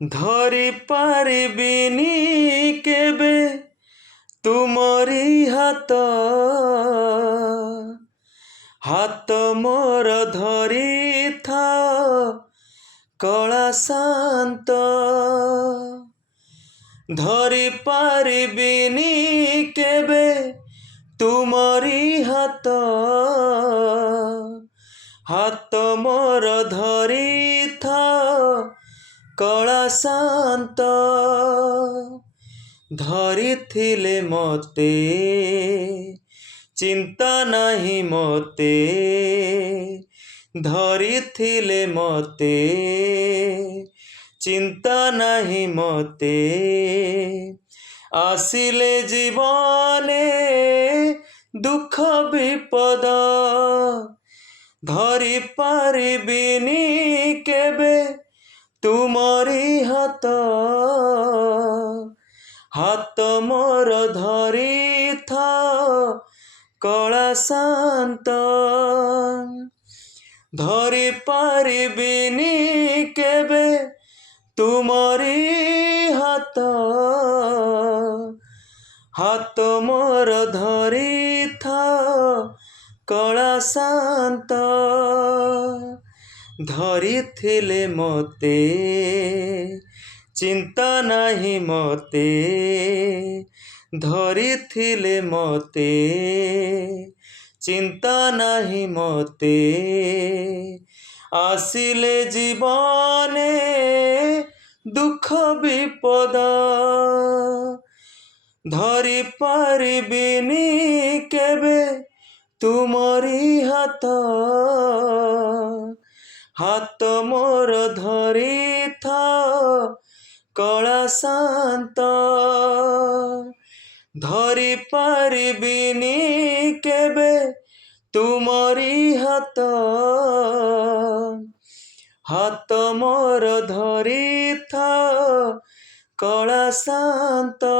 ଧରି ପାରିବିନି କେବେ ତୁମରି ହାତ, ହାତ ମୋର ଧରିଥାଅ କଳା ଶାନ୍ତ। ଧରି ପାରିବିନି କେବେ ତୁମରି ହାତ, ହାତ ମୋର ଧରିଥାଅ କଳା ଶାନ୍ତ। ଧରିଥିଲେ ମୋତେ ଚିନ୍ତା ନାହିଁ ମୋତେ, ଧରିଥିଲେ ମୋତେ ଚିନ୍ତା ନାହିଁ ମୋତେ। ଆସିଲେ ଜୀବନେ ଦୁଃଖ ବିପଦ, ଧରି ପାରିବିନି କେବେ ତୁମରି ହାତ, ହାତ ମୋର ଧରିଥାଅ କଳା ଶାନ୍ତ। ଧରି ପାରିବିନି କେବେ ତୁମରି ହାତ, ହାତ ମୋର ଧରିଥାଅ କଳା ଶାନ୍ତ। ଧରିଥିଲେ ମୋତେ ଚିନ୍ତା ନାହିଁ ମୋତେ, ଧରିଥିଲେ ମୋତେ ଚିନ୍ତା ନାହିଁ ମୋତେ। ଆସିଲେ ଜୀବନେ ଦୁଃଖ ବିପଦ, ଧରି ପାରିବିନି କେବେ ତୁମରି ହାତ, ହାତ ମୋର ଧରିଥାଅ କଳା ଶାନ୍ତ। ଧରି ପାରିବିନି କେବେ ତୁମରି ହାତ, ହାତ ମୋର ଧରିଥାଅ କଳା ଶାନ୍ତ।